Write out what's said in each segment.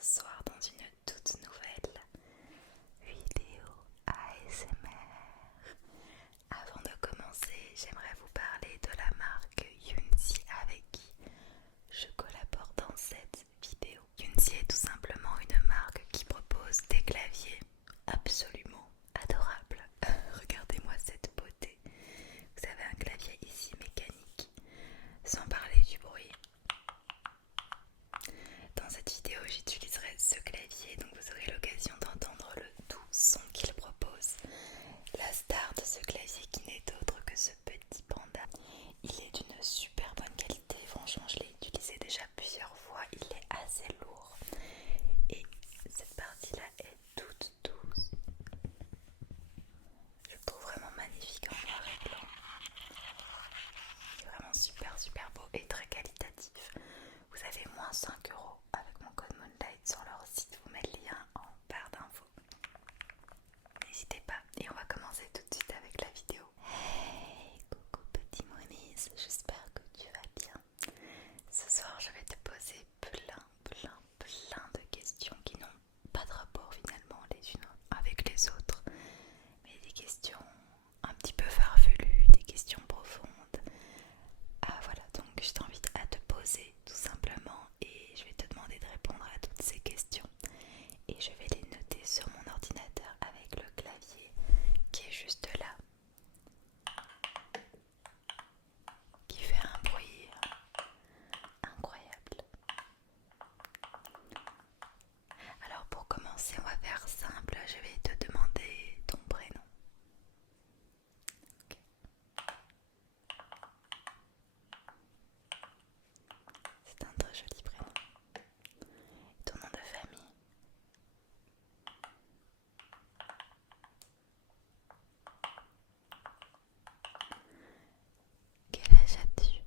ce soir dans une toute nouvelle vidéo ASMR. Avant de commencer, j'aimerais vous parler de la marque Yunzi avec qui je collabore dans cette vidéo. Yunzi est tout simplement une marque qui propose des claviers absolument adorables. Regardez-moi cette beauté. Vous avez un clavier ici mécanique, sans parler du bruit. Dans cette vidéo, j'utiliserai ce clavier, donc vous aurez l'occasion d'entendre le doux son qu'il propose. La star de ce clavier qui n'est autre que ce petit panda. Il est d'une super bonne qualité, franchement je l'ai utilisé déjà plusieurs fois, il est assez lourd. Et cette partie-là est toute douce. Je le trouve vraiment magnifique en noir et blanc. C'est vraiment super beau et très qualitatif. Vous avez moins 5 € avec mon code Moonlight sur leur site, je vous mets le lien en barre d'infos. N'hésitez pas et on va commencer tout de suite avec la vidéo. Hey, coucou petit Moniz, j'espère que tu vas bien. Ce soir je vais te poser plein de questions qui n'ont pas de rapport finalement les unes avec les autres, mais des questions un petit peu farfelues, des questions profondes. Ah voilà, donc je t'invite à te poser tout simplement et je vais te demander de répondre à toutes ces questions et je vais les noter sur mon ordinateur avec le clavier qui est juste là, qui fait un bruit incroyable. Alors pour commencer, on va faire simple, je vais te demander ton prénom. Ok. C'est un très joli prénom. Ton nom de famille. Quel âge as-tu?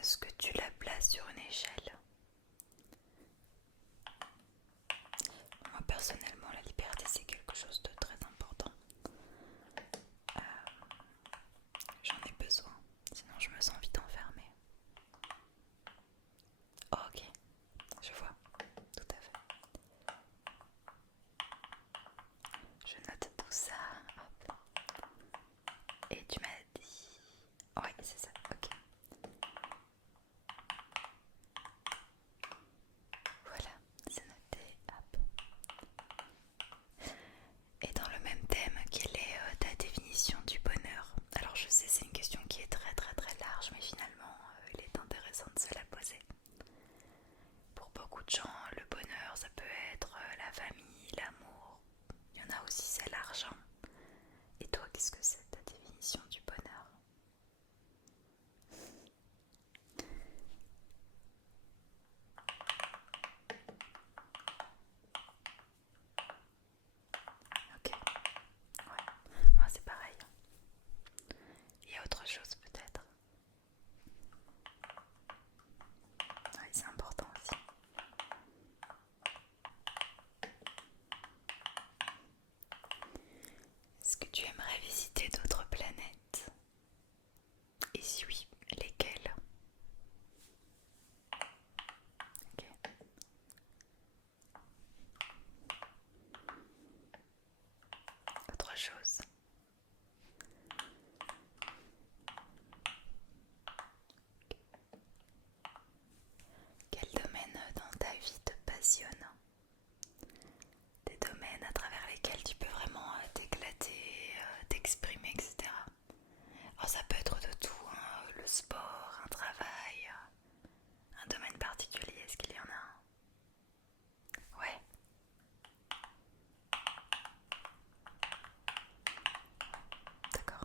est-ce que tu la places sur une échelle? Moi personnellement, la liberté c'est quelque chose de très important. Euh, J'en ai besoin, sinon je me sens vite enfermée. Oh, ok, je vois, tout à fait. Je note tout ça. Hop. Et tu m'as dit... Oui, c'est ça, ok. Voilà, c'est noté, hop. Et dans le même thème, quelle est ta définition du bonheur? Alors je sais, c'est une question qui est très très très large, mais finalement, il est intéressant de se la poser. Pour beaucoup de gens, le bonheur, ça peut être la famille, l'amour. Il y en a aussi, c'est l'argent. Et toi, qu'est-ce que c'est ta définition du bonheur? Ok, ouais, moi c'est pareil. Il y a autre chose peut-être? Oui, c'est important aussi. Est-ce que tu aimerais visiter d'autres planètes? Et si oui, lesquelles? Ok. Autre chose? Quel domaine dans ta vie te passionne? Des domaines à travers lesquels tu peux vraiment t'éclater, t'exprimer, etc. Oh, ça peut être de tout, hein, le sport, un travail, un domaine particulier, est-ce qu'il y en a un? Ouais, d'accord.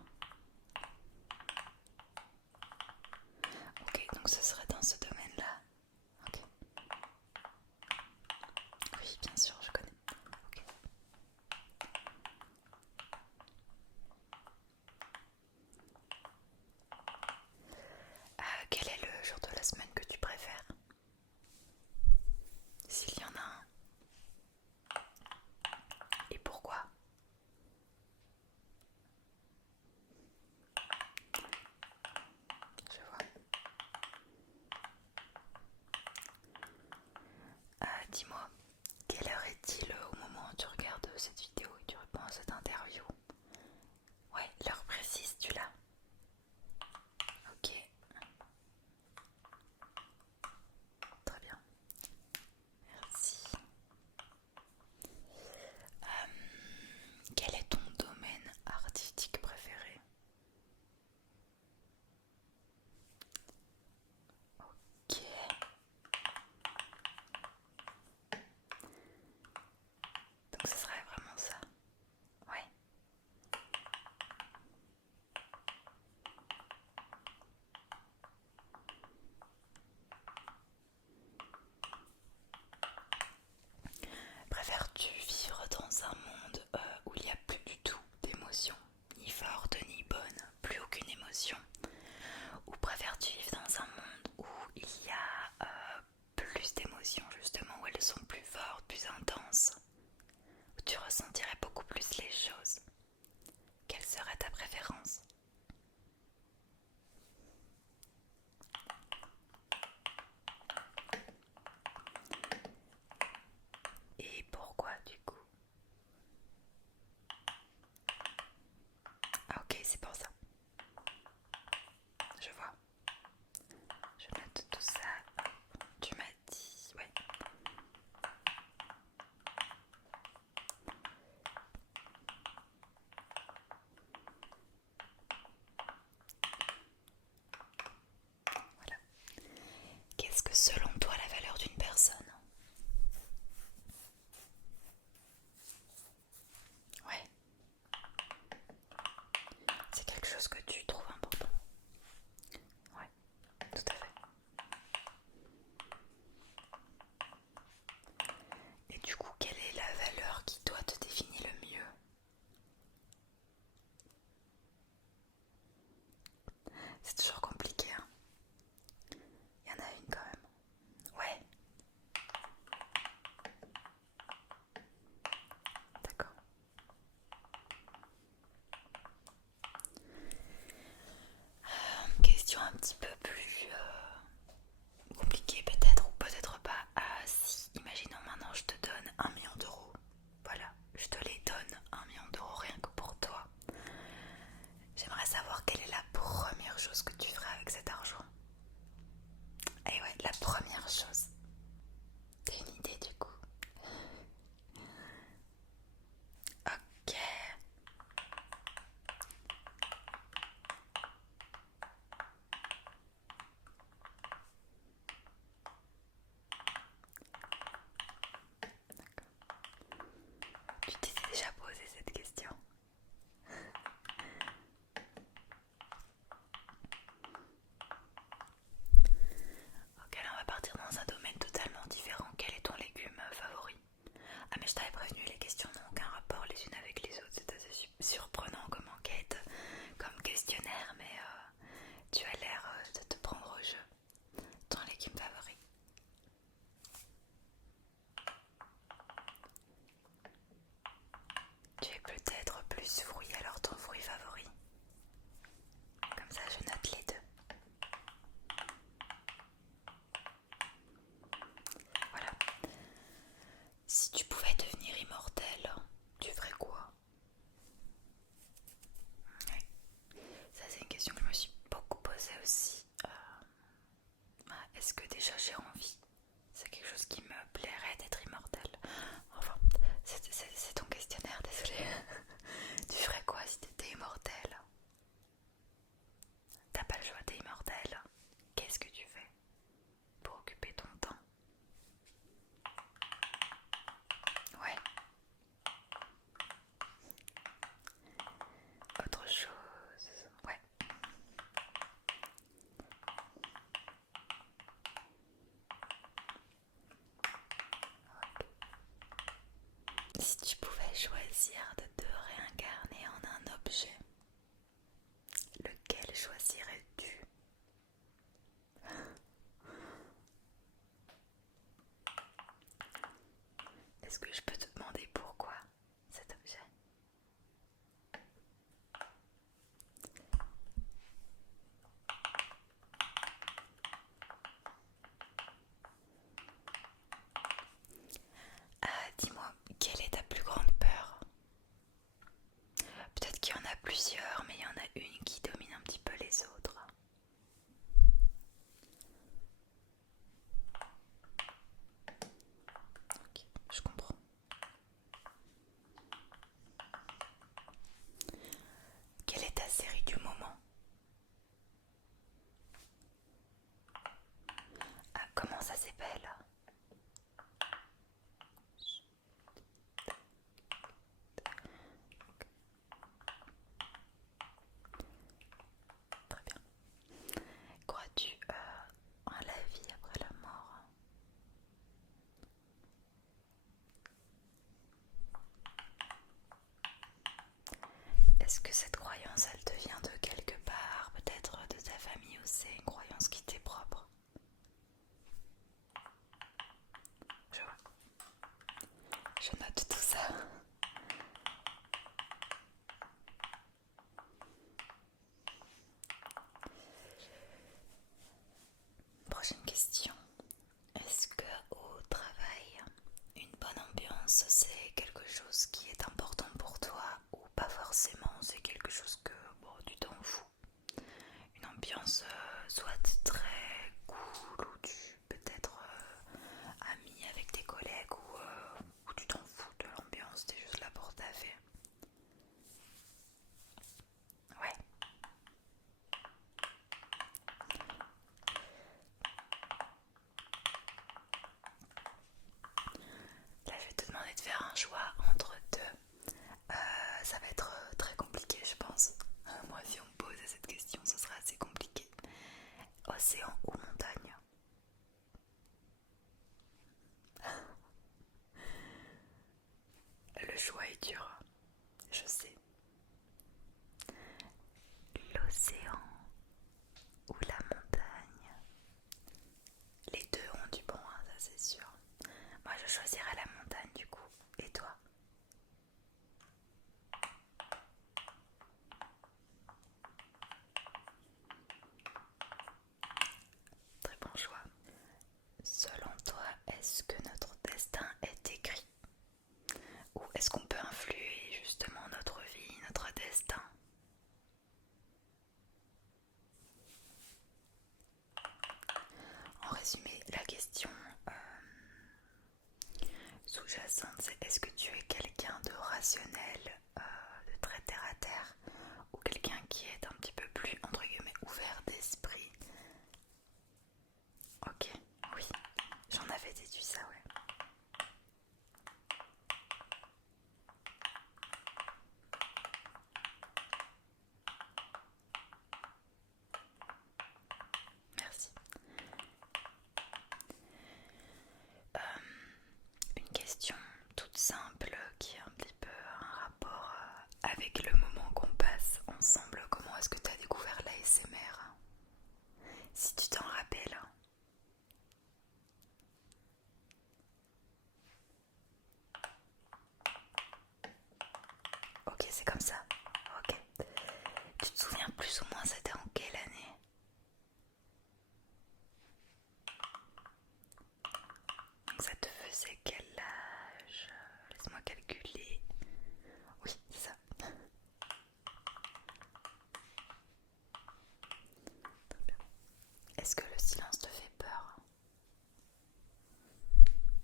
Ok, donc ce serait dans ce domaine-là. Ok. Oui, bien sûr, je connais. Ok. Quel est le jour de la semaine que tu préfères? S'il y en a un. Et pourquoi? Je vois. Dis-moi, quelle heure est-il au moment où tu regardes cette vidéo et tu réponds à cette interview? Ouais, l'heure précise, tu l'as? Ok, très bien. Merci. Quel est ton domaine artistique préféré? Ok. Donc ce serait vraiment ça Si tu pouvais choisir de te réincarner en un objet, lequel choisirais-tu? Est-ce que je peux te demander pourquoi cet objet? Ah, dis-moi, quelle est ta plus grande peur? Peut-être qu'il y en a plusieurs, mais il y en a une qui domine un petit peu les autres. Ok, je comprends. Quelle est ta série du moment? Ah, comment ça s'appelle? Très bien. Crois-tu en la vie après la mort? Est-ce que cette croyance, elle te vient de quelque part, peut-être de ta famille, ou c'est une croyance qui t'est propre? Je vois. Je note tout ça. Prochaine question. Est-ce que au travail, une bonne ambiance, c'est quelque chose qui est important pour toi ou pas forcément? C'est quelque chose que bon, tu t'en fous? Une ambiance soit très cool ou tu peut-être ami avec tes collègues ou tu t'en fous de l'ambiance, t'es juste là pour taffer? Ouais. Là, je vais te demander de faire un choix entre deux. Ça va être très compliqué, je pense. Moi, si on me posait cette question, ce serait assez compliqué. Océan ou montagne? Le choix est dur, je sais. L'océan ou la montagne? Les deux ont du bon, hein, ça c'est sûr. Moi, je choisirais la montagne du coup. Et toi? Très bon choix. Selon toi, est-ce que notre destin est écrit? Ou est-ce qu'on peut influer justement notre vie, notre destin? En résumé, la question sous-jacente, c'est est-ce que tu es quelqu'un de rationnel, de très terre à terre, ou quelqu'un qui est un petit peu plus, entre guillemets, ouvert d'esprit? Ok, oui, j'en avais déduit ça, ouais. Merci. Euh, une question toute simple qui a un petit peu un rapport avec le moment qu'on passe ensemble. Comment est-ce que tu as découvert l'ASMR? Si tu t'en rappelles. Ok, c'est comme ça. Ok. Tu te souviens plus ou moins c'était en quelle année? Donc ça te faisait quel âge? Laisse-moi calculer. Oui, c'est ça. Très bien. Est-ce que le silence te fait peur?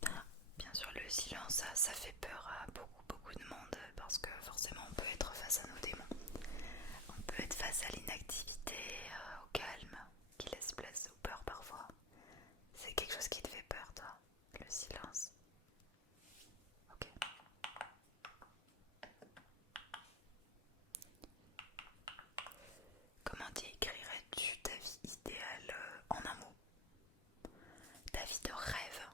Ah, bien sûr, le silence, ça fait peur à beaucoup de monde parce que forcément on peut être face à nos démons. On peut être face à l'inactivité, au calme, qui laisse place aux peurs parfois. C'est quelque chose qui te fait peur, toi, le silence? Ok. Comment décrirais-tu ta vie idéale en un mot? Ta vie de rêve?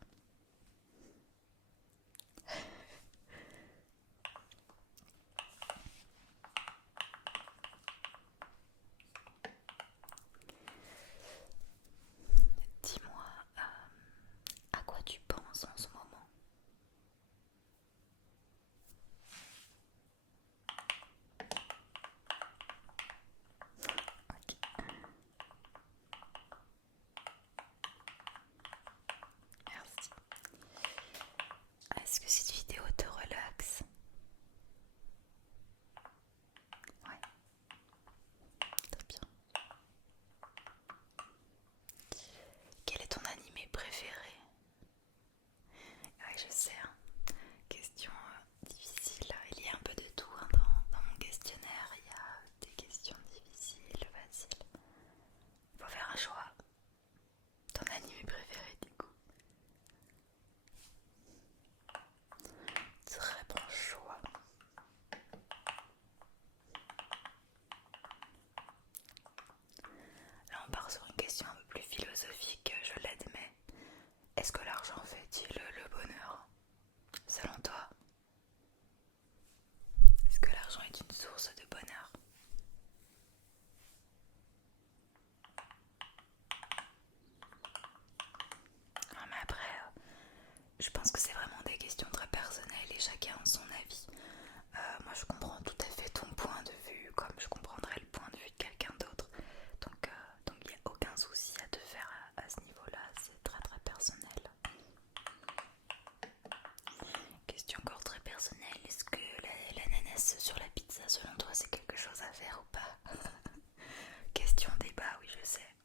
chacun son avis. Moi je comprends tout à fait ton point de vue comme je comprendrais le point de vue de quelqu'un d'autre. Donc il n'y a aucun souci à te faire à ce niveau-là, c'est très très personnel. Question encore très personnelle, est-ce que l'ananas sur la pizza selon toi c'est quelque chose à faire ou pas? Question débat, oui je sais.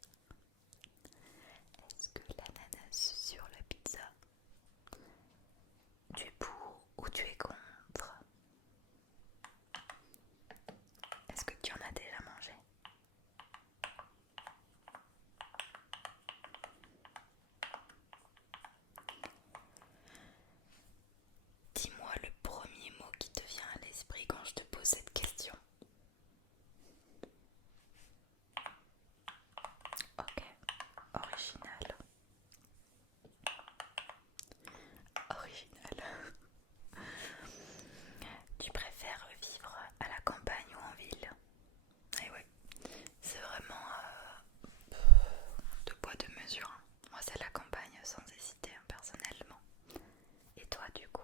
Est-ce que l'ananas sur la pizza, tu es pour ou tu es contre? Est-ce que tu en as déjà mangé? Dis-moi le premier mot qui te vient à l'esprit quand je te pose cette question. Ok, original. Original. Tu préfères vivre à la campagne ou en ville? Eh ouais, c'est vraiment de poids de mesure. Moi c'est la campagne sans hésiter personnellement. Et toi du coup?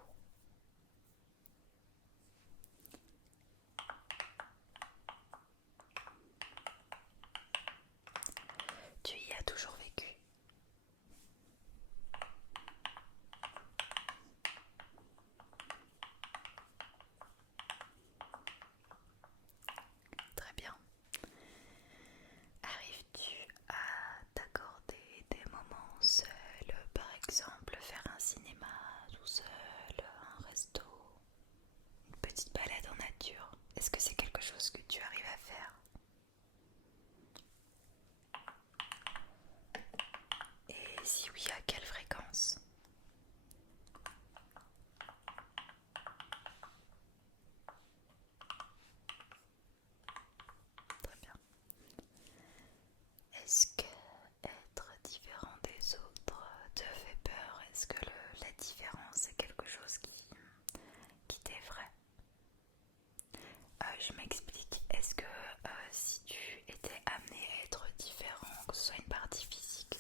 Tu y as toujours vécu? Très bien. Arrives-tu à t'accorder des moments seuls, par exemple faire un cinéma tout seul, un resto, une petite balade en nature? Est-ce que c'est quelque chose que tu arrives à faire? Et si oui, à quelle fréquence? Très bien. Est-ce que être différent des autres te fait peur? Est-ce que la différence est quelque chose qui t'effraie? Je m'explique. Est-ce que si tu étais amené à être différent, que ce soit une partie physique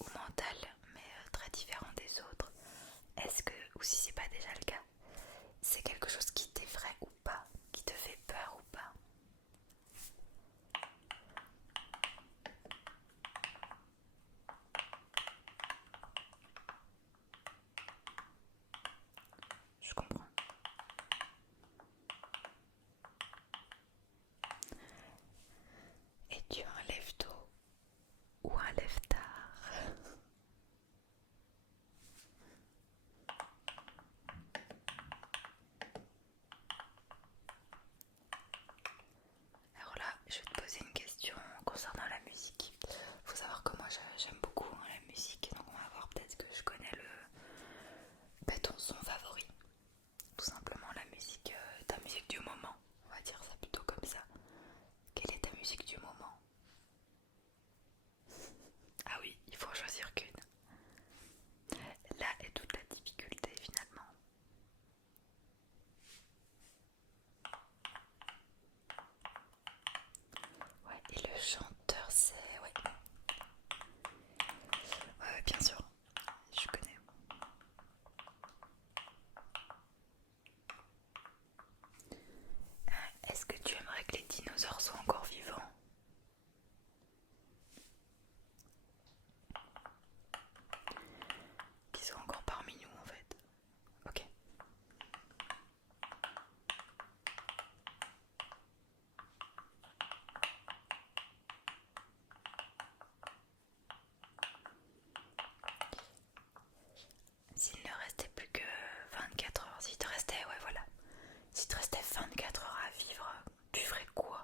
ou mentale, mais très différent des autres, est-ce que, ou si c'est pas déjà le cas, c'est quelque chose qui t'effraie ou pas, qui te fait peur ou pas? Je comprends. Es-tu un lève-tôt ou un lève-tard? Alors là, je vais te poser une question concernant la musique. Faut savoir que moi j'aime beaucoup la musique, donc on va voir peut-être que je connais ton son favori. Tout simplement la musique, ta musique du moment. On va dire ça plutôt comme ça. Quelle est ta musique du moment? Ah oui, il faut en choisir qu'une. Là est toute la difficulté finalement. Ouais, et le chanteur c'est... Ouais, ouais, bien sûr, je connais. Est-ce que tu aimerais que les dinosaures soient encore vivants? Qu'ils soient encore parmi nous en fait. Ok. S'il ne restait plus que 24 heures, s'il te restait, ouais voilà. S'il te restait 24 heures à vivre, tu ferais quoi?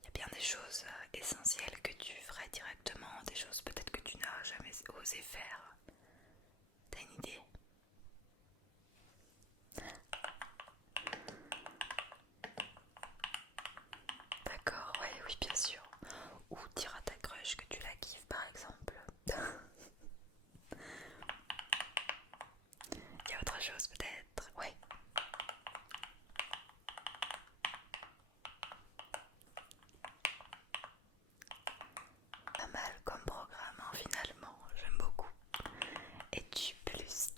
Il y a bien des choses essentielles que tu ferais directement, des choses peut-être que tu n'as jamais osé faire. T'as une idée? D'accord, ouais, oui, bien sûr. Ou dire à ta crush que tu la kiffes, par exemple. Il y a autre chose, peut-être. Ouais. Pas mal comme programme, hein, finalement. J'aime beaucoup. Es-tu plus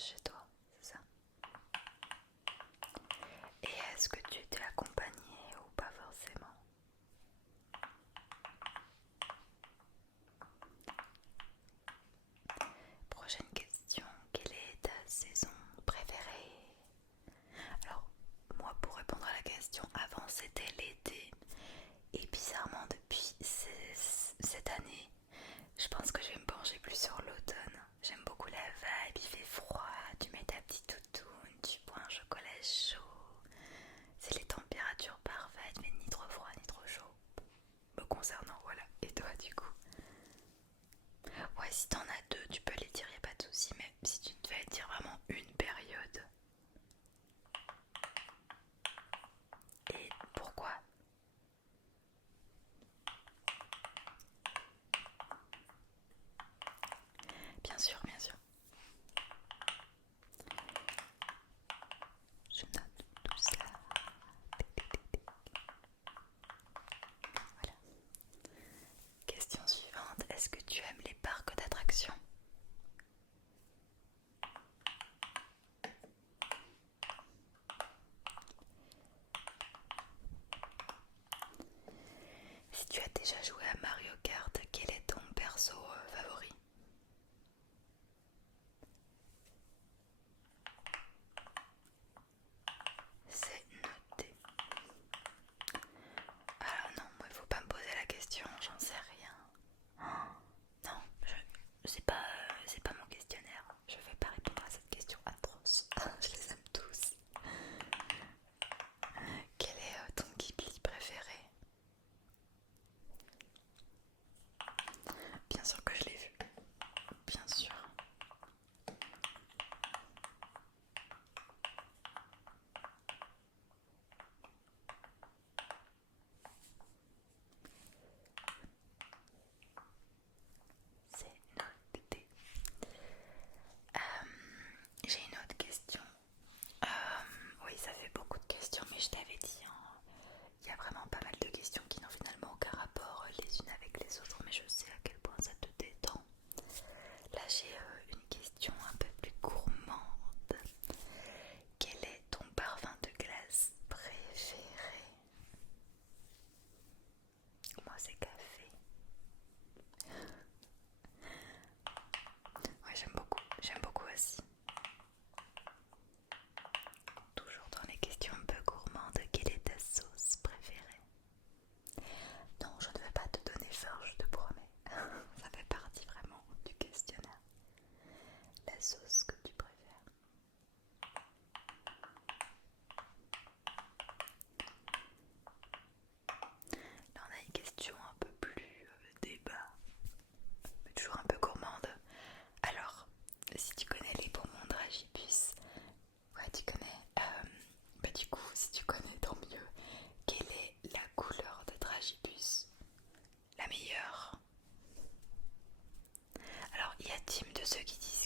voyage chez toi, c'est ça? Et est-ce que tu t'es accompagné ou pas forcément? Prochaine question, quelle est ta saison préférée? Alors, moi pour répondre à la question, avant c'était l'été. Et bizarrement depuis cette année, je pense que je vais me pencher plus sur l'automne. J'aime beaucoup la vibe, il fait froid, tu mets ta petite toutoune, tu bois un chocolat chaud. C'est les températures parfaites, mais ni trop froid ni trop chaud. Me concernant, voilà. Et toi du coup? Ouais, si t'en as deux, tu peux les dire, y a pas de souci. Mais si tu devais dire vraiment une période. Et pourquoi? Bien sûr, bien sûr. Je note tout ça. Voilà. Question suivante. Est-ce que tu aimes les parcs d'attractions? Si tu as déjà joué à Mario Kart, quel est ton perso favori? C'est noté. Ah non, moi il faut pas me poser la question, j'en sais rien. Non, c'est pas mon questionnaire. Je vais pas répondre à cette question atroce. Je les aime tous. Quel est ton Ghibli préféré? Bien sûr que je l'ai vu. Bien sûr. C'est noté. J'ai une autre question. Oui, ça fait beaucoup de questions, mais je t'avais dit, hein, il y a vraiment pas mal de questions qui n'ont finalement aucun rapport les unes avec les autres, mais je sais à quel point ça te détend. Là, j'ai une question un peu plus gourmande. Quel est ton parfum de glace préféré? Moi, c'est café. Ouais, j'aime beaucoup aussi. Toujours dans les questions un peu gourmandes, quelle est ta sauce préférée? Non, je ne vais pas te donner faim, je te promets. Ça fait partie vraiment du questionnaire. La sauce que tu préfères. Là, on a une question un peu plus débat, mais toujours un peu gourmande. Alors, si tu connais les bonbons Dragibus, ouais, tu connais. Bah, du coup, si tu connais, tant mieux. Quelle est la couleur de Dragibus? La meilleure? Alors, il y a team de ceux qui disent